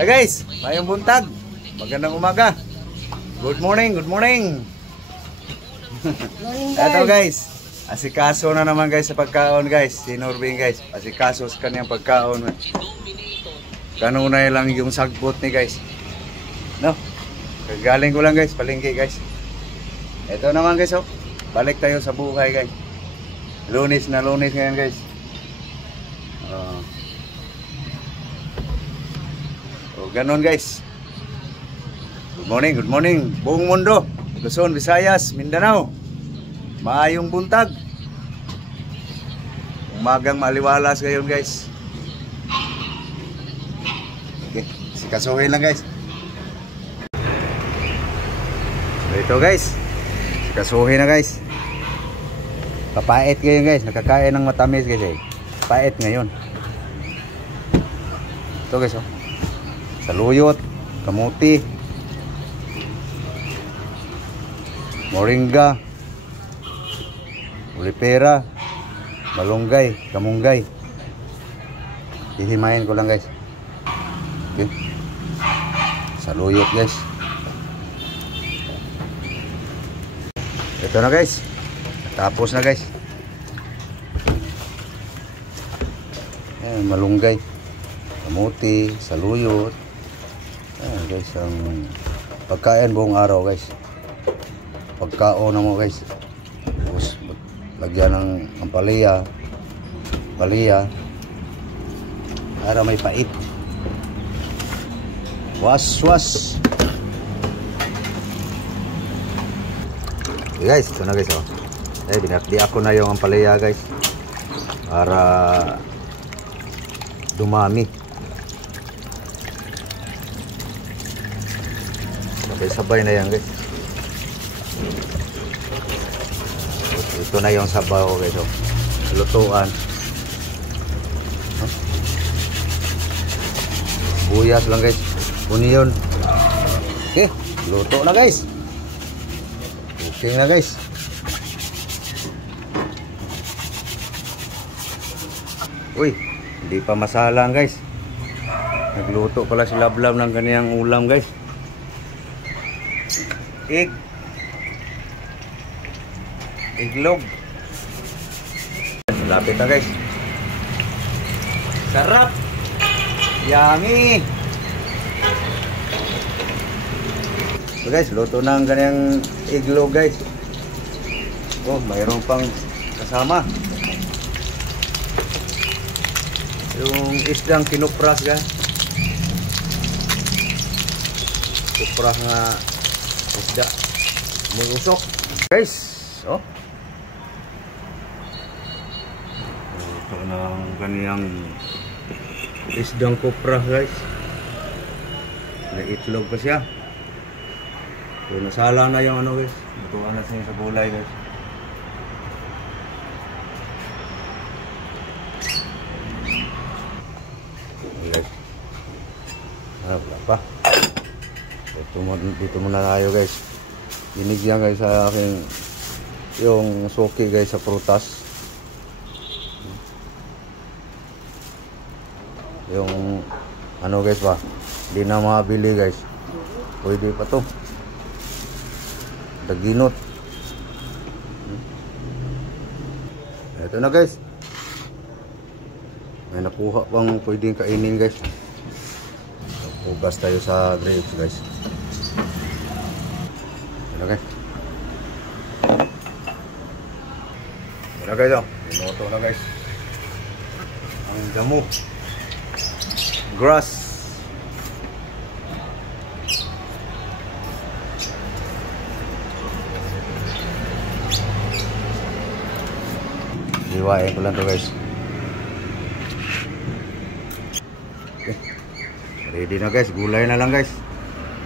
Hey guys, mayong buntag. Magandang umaga. Good morning, good morning. Ito guys, asikaso na naman guys sa pagkaon guys. Si Norbin guys, asikaso sa kanyang pagkaon. Kanunay lang yung sagbot ni guys. No? Galing ko lang guys, palengke guys. Ito naman guys, oh. Balik tayo sa buhay guys. Lunes na lunes ngayon guys. Ganon guys. Good morning buong mundo, Luzon, Visayas, Mindanao. Maayong buntag. Umagang maliwalas ngayon guys. Okay, sikasuhin lang guys. Ito guys, sikasuhin na guys. Papait ngayon guys, nakakain ng matamis guys. Pait ngayon. Ito guys, oh. Saluyot, kamuti, moringa, ulipera, malunggay, kamunggay. Hihimayin ko lang guys. Okay. Saluyot guys. Ito na guys. Tapos na guys. Ayan, malunggay, kamuti, saluyot. Ayan guys, ang pagkain buong araw guys. Pagkaon na mo guys. Tapos lagyan ng ampalaya, para may pait. Was. Okay guys, ito na guys, oh. Binakdi ako na yung ampalaya guys, para dumami. Sabay na yan guys. Ito na yung sabaw guys, oh. Lutuan. Buyas lang guys, onion. Okay, luto na guys. Okay na guys. Uy, hindi pa masalang guys. Nagluto pala si Lablab ng kaniyang ulam guys. Iglog. Lapit na guys. Sarap. Yummy. So guys, luto na ang kanyang iglog guys. Oh, mayroon pang kasama. Yung isdang kinupras guys. Kupras nga isda. Mungusok. Guys, oh. Ito na ang kaniyang isdang kupras guys. May itlog pa siya. So, nasala na yung ano guys. Lutuan na siya sa gulay guys. Guys. Wala pa. Dito muna tayo guys. Binigyan guys sa akin yung suki guys sa prutas. Yung ano guys ba, hindi na mabili guys. Pwede pa to. Daginot. Ito na guys. May nakuha pang pwedeng kainin guys. Ugas tayo sa grapes guys. Ito guys. Ito guys, oh. Pinuto na guys. Ang damo. Grass. Iwain ko lang to guys. Okay. Ready na guys, gulay na lang guys.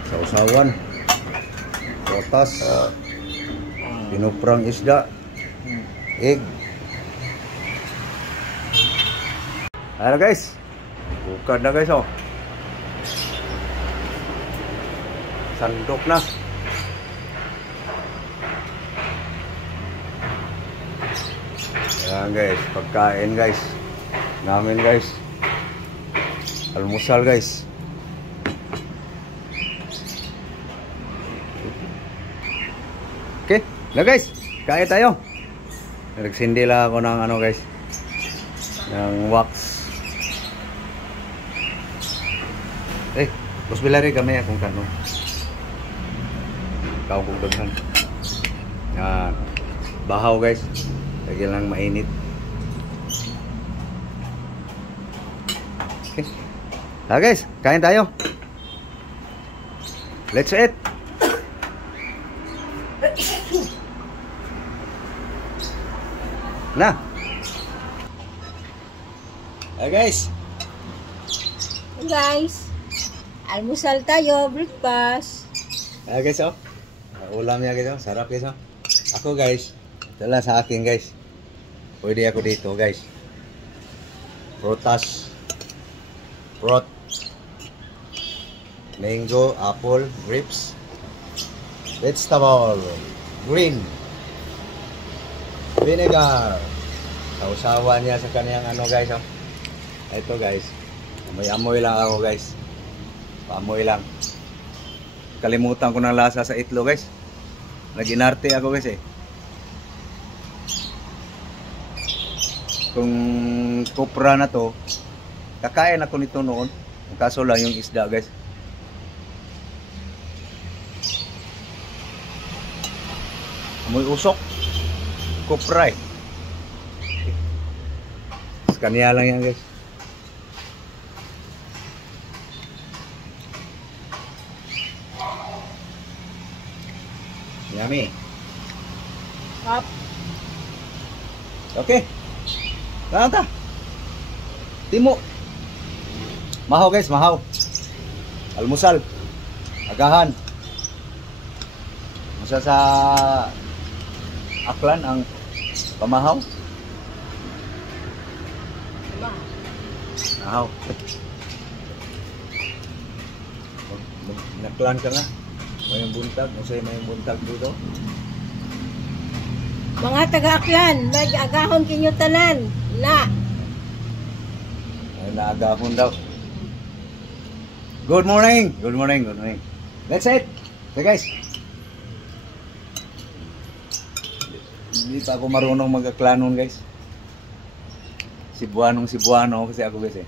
Sausawan, potas, pinuprang isda, egg. Ayan guys, bukad na guys, oh. Sandok na. Ayan guys, pagkain guys namin guys. Almusal guys. Na guys, kaya tayo. Nagsindi lang ako ng ano guys, ng wax. Pusbilari kami akong kano. Ikaw kong daghan. Yan. Bahaw guys. Lagi lang mainit. Okay. Guys, kain tayo. Let's eat. Na. Guys. Hey guys. Almusal tayo, breakfast. Guys, oh. Ulam niya guys, oh. Sarap guys, oh. Ako guys, dala sa akin guys. Pwede ako dito guys. Prutas. Fruit. Mango, apple, grapes. Vegetable. Green. Vinegar. Sausawan niya sa kaniyang ano guys, oh. Ito guys. Amoy-amoy lang ako guys. Paamoy lang. Kalimutan ko ng lasa sa itlog guys. Naginarte ako guys eh. Kung kopra na to, kakain ako nito noon. Kaso lang yung isda guys. Amoy usok. Kopra eh. Kanya lang yan guys. Yummy. Up. Okay. Kain ta. Timo. Mahaw guys, mahaw. Almusal. Agahan. Masa sa Aklan ang pamahaw. Mahaw. Naklan ka nga. May buntag, usay may buntag dito. Mga taga-Aklan, mag-agahon kinyo tanan. Na. Ay naagahon daw. Good morning. Good morning. Good morning. That's it. So guys. Hindi pa ako marunong mag-aklanon guys. Cebuanong Cebuano kasi ako guys eh.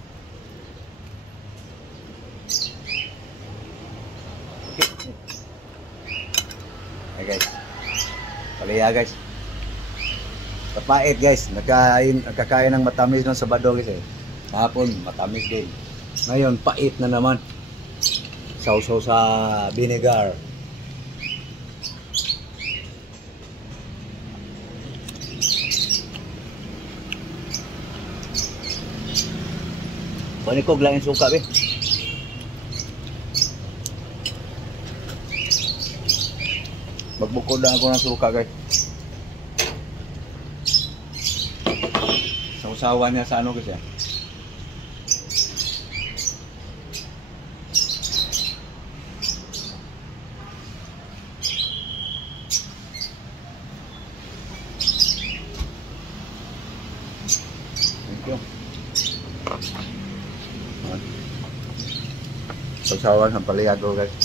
Okay guys. Palaya guys. Kapait guys. Nakakain ng matamis ng Sabado guys eh. Kahapon matamis din. Ngayon pait na naman. Sausaw sa vinegar. Panikog lang yung suka be. Magbukod na ako ng suka guys. Sausawan niya sa ano kasi. Thank you. Sausawan sa paliago guys.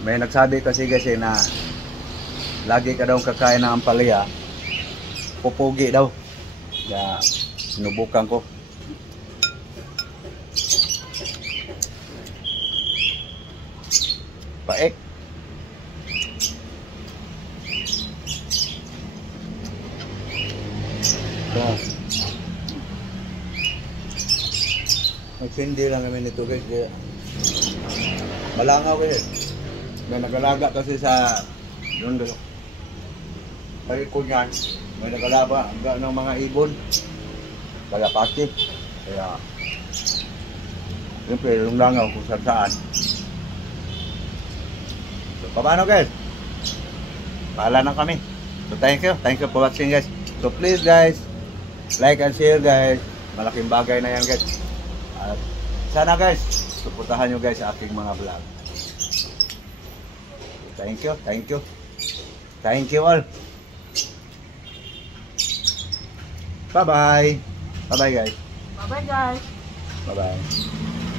May nagsabi kasi na lagi ka daw kakain ng ampalaya, pupugi daw. Kaya sinubukan ko. Paek. Ito. Magsindi lang kami nito guys. Malangaw guys. May nagalaga kasi sa yun doon. Kaya ko yan. May nagalaba ng mga ibon. Kalapati. Kaya siyempre yung langaw kung saan. So paano guys? Paala na kami. So thank you. Thank you for watching guys. So please guys, like and share guys. Malaking bagay na yan guys. At sana guys, suportahan nyo guys sa aking mga vlog. Thank you, thank you. Thank you all. Bye-bye. Bye-bye guys. Bye-bye guys. Bye-bye.